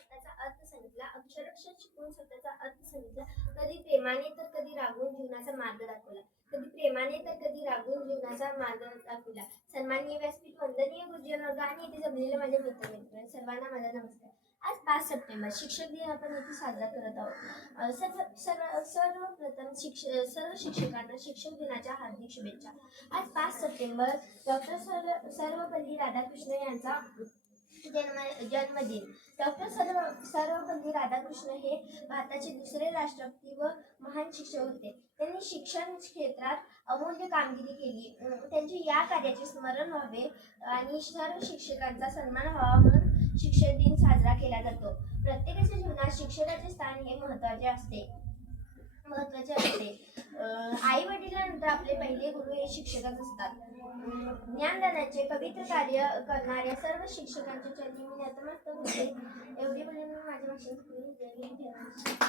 स्वतःचा अर्थ सांगितला अक्षरक्षर शिकून स्वतःचा अर्थ सांगितला कधी प्रेमाने तर कधी रागवून जीवनाचा मार्ग दाखवला. कधी प्रेमाने तर कधी रागवून जीवनाचा मार्ग दाखवला. सन्माननीय व्यासपीठ वंदनीय गुरुजन वर्ग आणि इथे जमलेले माझे मित्र मित्र सर्वांना माझा नमस्कार. आज पाच सप्टेंबर शिक्षक दिन आपण इथे साजरा करत आहोत. सर्व सर्व सर्वप्रथम शिक्ष सर्व शिक्षकांना शिक्षक दिनाच्या हार्दिक शुभेच्छा. आज पाच सप्टेंबर डॉक्टर सर्व सर्वपल्ली राधाकृष्ण यांचा जन्म जन्मदिन. डॉक्टर सर्व सर्वपल्ली राधाकृष्ण हे भारताचे दुसरे राष्ट्रपती व महान शिक्षक होते. त्यांनी शिक्षण क्षेत्रात अमूल्य कामगिरी केली. त्यांचे या कार्याचे स्मरण व्हावे आणि सर्व शिक्षकांचा सन्मान व्हावा म्हणून शिक्षक दिन साजरा केला जातो. प्रत्येकाच्या जीवनात शिक्षणाचे स्थान हे महत्त्वाचे असते. महत्त्वाचे असते. आई वडिलांनंतर आपले पहिले गुरु हे शिक्षकच असतात. ज्ञानदानाचे पवित्र कार्य करणाऱ्या सर्व शिक्षकांच्या चरणी मी नतमस्तक होते एवढी म्हणून मी माझ्या भाषण